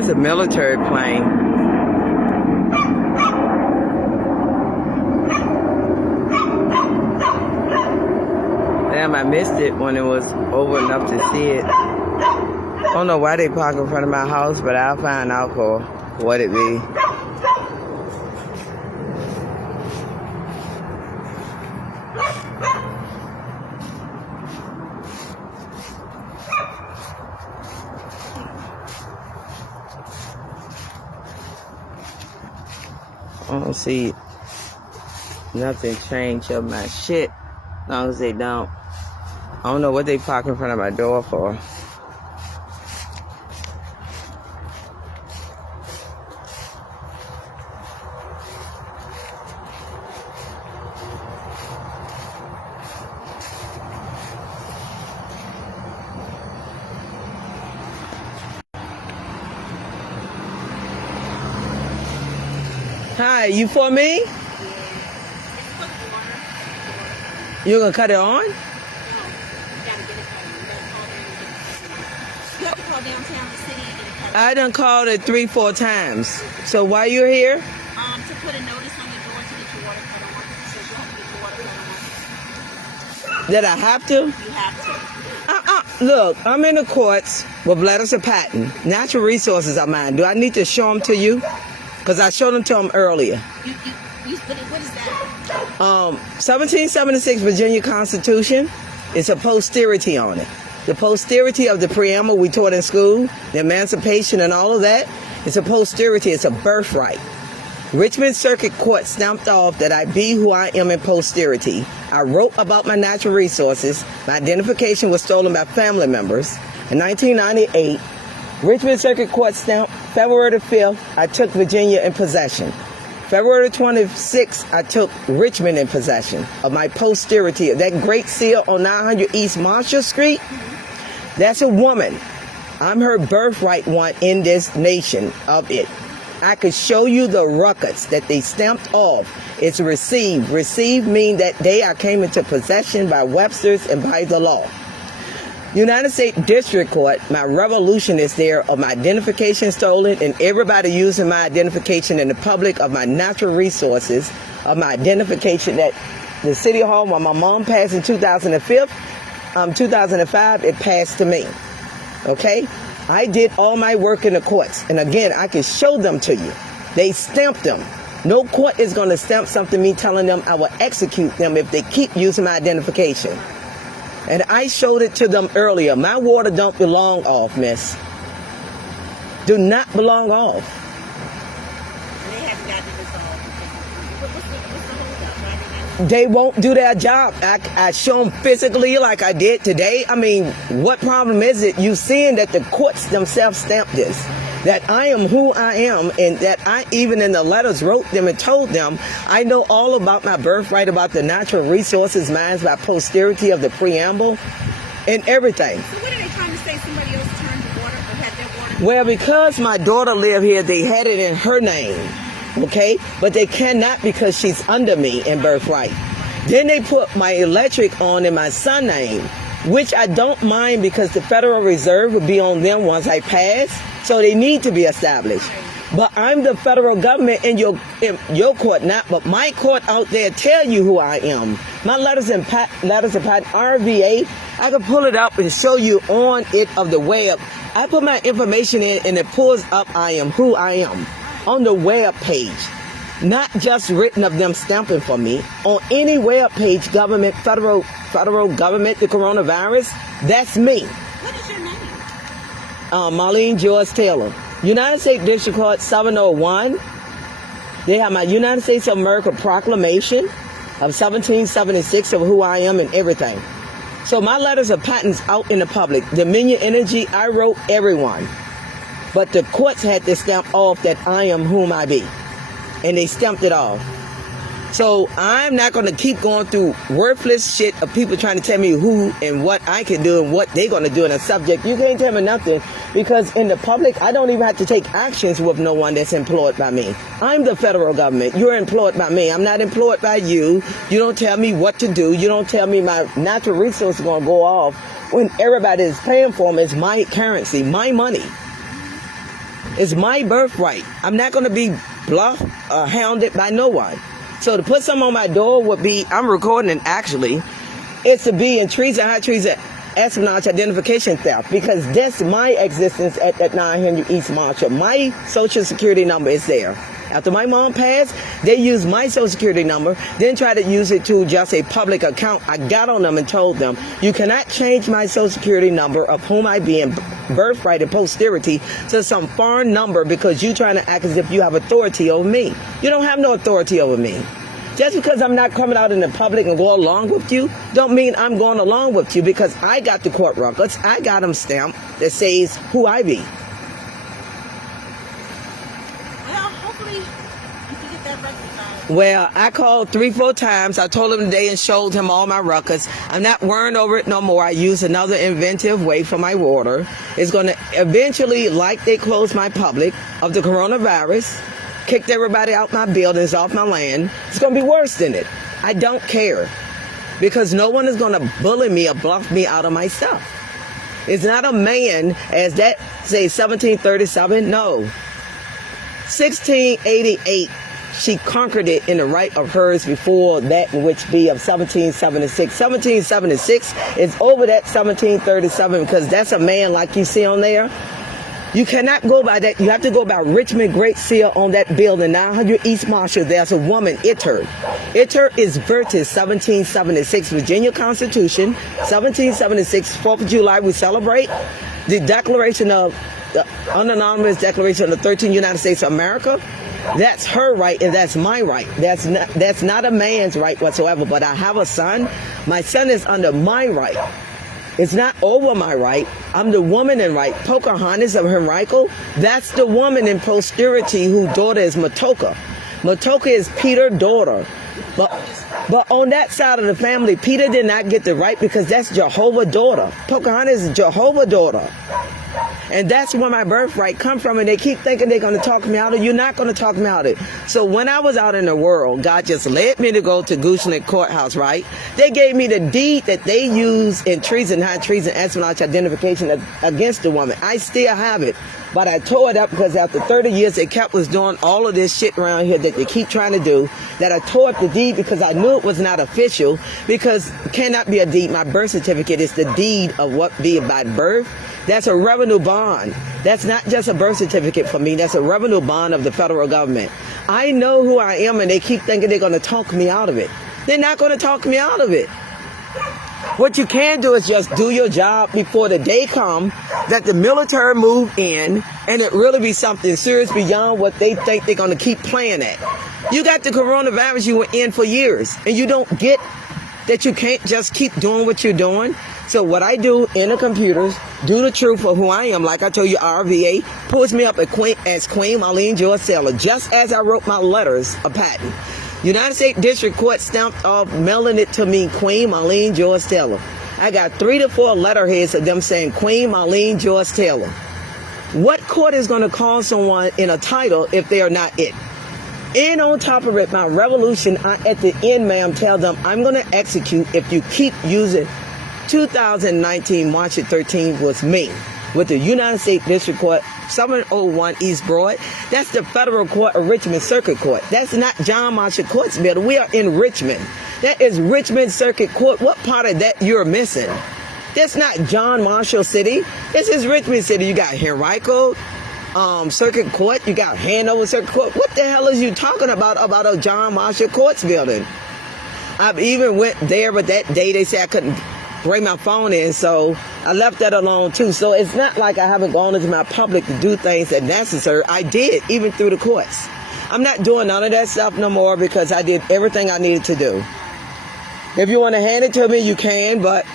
That's a military plane. Damn, I missed it when it was over enough to see it. I don't know why they park in front of my house, but I'll find out for what it be. I don't see nothing change of my shit as long as they don't. I don't know what they park in front of my door for. Hi, you for me? You're gonna cut it on? You have to call downtown the city and get it cut. I done called it 3-4 times. So why you're here? To put a notice on your door to get your water cut on. It says you have to get your water cut on. That I have to? You have to. Look, I'm in the courts with letters of patent. Natural resources are mine. Do I need to show them to you? Because I showed them to them earlier. What is that? 1776 Virginia Constitution. It's a posterity on it. The posterity of the preamble we taught in school, the emancipation and all of that. It's a posterity. It's a birthright. Richmond Circuit Court stamped off that I be who I am in posterity. I wrote about my natural resources. My identification was stolen by family members. In 1998, Richmond Circuit Court stamped February the 5th, I took Virginia in possession. February the 26th, I took Richmond in possession of my posterity. That great seal on 900 East Marshall Street, that's a woman. I'm her birthright one in this nation of it. I could show you the records that they stamped off. It's received. Received mean that day I came into possession by Webster's and by the law. United States District Court, my revolution is there of my identification stolen and everybody using my identification in the public of my natural resources, of my identification at the City Hall when my mom passed in 2005, it passed to me. Okay? I did all my work in the courts. And again, I can show them to you. They stamped them. No court is going to stamp something me telling them I will execute them if they keep using my identification. And I showed it to them earlier. My water don't belong off, miss. Do not belong off. They haven't got it resolved. What's the hold up? They won't do their job. I show them physically like I did today. I mean, what problem is it? You seeing that the courts themselves stamped this. That I am who I am, and that I even in the letters wrote them and told them I know all about my birthright, about the natural resources, mine by posterity of the preamble, and everything. So what are they trying to say? Somebody else turned the water or had their water? Well, because my daughter lived here, they had it in her name, okay? But they cannot because she's under me in birthright. Then they put my electric on in my son's name, which I don't mind because the Federal Reserve will be on them once I pass. So they need to be established. But I'm the federal government in your court, not, but my court out there tell you who I am. My letters of patent, RVA, I can pull it up and show you on it of the web. I put my information in and it pulls up I am who I am on the web page. Not just written of them stamping for me. On any web page, government, federal government, the coronavirus, that's me. What is your name? Marlene George Taylor. United States District Court 701. They have my United States of America Proclamation of 1776 of who I am and everything. So my letters of patents out in the public. Dominion Energy, I wrote everyone. But the courts had to stamp off that I am whom I be. And they stamped it off. So I'm not going to keep going through worthless shit of people trying to tell me who and what I can do and what they're going to do in a subject. You can't tell me nothing because in the public, I don't even have to take actions with no one that's employed by me. I'm the federal government. You're employed by me. I'm not employed by you. You don't tell me what to do. You don't tell me my natural resources are going to go off when everybody is paying for them. It's my currency, my money. It's my birthright. I'm not going to be bluffed or hounded by no one. So to put something on my door would be, I'm recording it actually, it's to be in treason, high treason, espionage, identification theft, because that's my existence at that 900 East Marshall. My social security number is there. After my mom passed, they used my social security number, then tried to use it to just a public account. I got on them and told them, you cannot change my social security number of whom I be in birthright and posterity to some foreign number because you trying to act as if you have authority over me. You don't have no authority over me. Just because I'm not coming out in the public and go along with you, don't mean I'm going along with you, because I got the court records. I got them stamped that says who I be. Well, hopefully you can get that rectified. Well, I called 3-4 times. I told him today and showed him all my records. I'm not worrying over it no more. I use another inventive way for my water. It's going to eventually, like they closed my public of the coronavirus, kicked everybody out my buildings, off my land. It's going to be worse than it. I don't care, because no one is going to bully me or bluff me out of my stuff. It's not a man, as that say 1737. No, 1688. She conquered it in the right of hers before that, in which be of 1776. 1776 is over that 1737, because that's a man like you see on there. You cannot go by that. You have to go by Richmond Great Seal on that building, 900 East Marshall. There's a woman, Itter. Itter is Vertis, 1776, Virginia Constitution, 1776, 4th of July. We celebrate the Declaration of the Unanimous Declaration of the 13th United States of America. That's her right, and that's my right. That's not a man's right whatsoever. But I have a son. My son is under my right. It's not over my right. I'm the woman in right. Pocahontas of Henrico, that's the woman in posterity whose daughter is Matoka. Matoka is Peter's daughter. But on that side of the family, Peter did not get the right, because that's Jehovah's daughter. Pocahontas is Jehovah's daughter. And that's where my birthright come from, and they keep thinking they're going to talk me out of it. You're not going to talk me out of it. So when I was out in the world, God just led me to go to Goochland Courthouse, right? They gave me the deed that they use in treason, high treason, espionage, identification against the woman. I still have it, but I tore it up because after 30 years, they kept us doing all of this shit around here that they keep trying to do, that I tore up the deed because I knew it was not official, because it cannot be a deed. My birth certificate is the deed of what be by birth. That's a revenue bond. That's not just a birth certificate for me. That's a revenue bond of the federal government. I know who I am, and they keep thinking they're going to talk me out of it. They're not going to talk me out of it. What you can do is just do your job before the day comes that the military move in, and it really be something serious beyond what they think they're going to keep playing at. You got the coronavirus you were in for years, and you don't get that you can't just keep doing what you're doing. So what I do in the computers, do the truth of who I am. Like I told you, RVA pulls me up as Queen Marlene George Taylor, just as I wrote my letters of patent. United States District Court stamped off, mailing it to me, Queen Marlene George Taylor. I got 3 to 4 letterheads of them saying Queen Marlene George Taylor. What court is going to call someone in a title if they are not it? And on top of it, my revolution, at the end, ma'am, tell them I'm going to execute if you keep using 2019 March 13th was me with the United States District Court, 701 East Broad. That's the federal court of Richmond Circuit Court. That's not John Marshall Court's building. We are in Richmond. That is Richmond Circuit Court. What part of that you're missing? That's not John Marshall City. This is Richmond City. You got Henrico Circuit Court. You got Hanover Circuit Court. What the hell is you talking about a John Marshall Court's building? I've even went there, but that day they said I couldn't bring my phone in, so I left that alone too. So it's not like I haven't gone into my public to do things that necessary. I did, even through the courts. I'm not doing none of that stuff no more because I did everything I needed to do. If you want to hand it to me, you can, but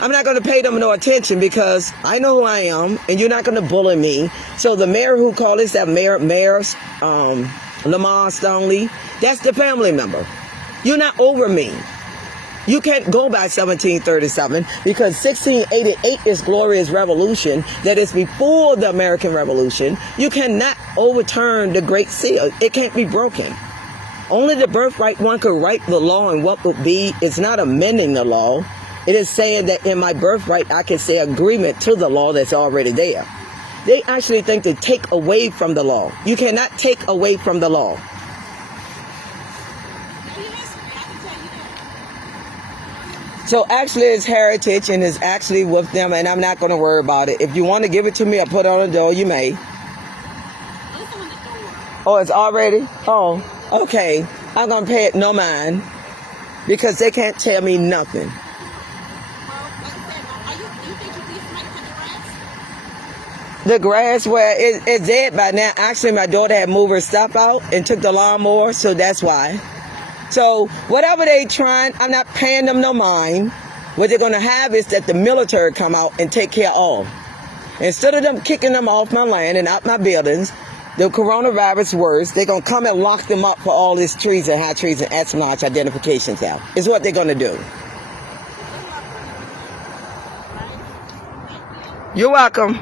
I'm not going to pay them no attention because I know who I am, and you're not going to bully me. So the mayor who called us, that mayor, Lamar Stoneley, that's the family member. You're not over me. You can't go by 1737 because 1688 is glorious revolution that is before the American Revolution. You cannot overturn the Great Seal. It can't be broken. Only the birthright one could write the law, and what would be, it's not amending the law. It is saying that in my birthright I can say agreement to the law that's already there. They actually think to take away from the law. You cannot take away from the law. Maybe listen to me. I can tell you that. So actually it's heritage and it's actually with them, and I'm not going to worry about it. If you want to give it to me or put it on the door, you may. It's on the door. Oh, it's already? Oh, okay. I'm going to pay it no mind because they can't tell me nothing. Well, like I said, do you think you need somebody to cut the grass? The grass where it's dead by now. Actually, my daughter had moved her stuff out and took the lawnmower, so that's why. So whatever they trying, I'm not paying them no mind. What they're going to have is that the military come out and take care of. Instead of them kicking them off my land and out my buildings, the coronavirus worse, they're going to come and lock them up for all this treason, high treason, espionage, identification theft. Is what they're going to do. You're welcome.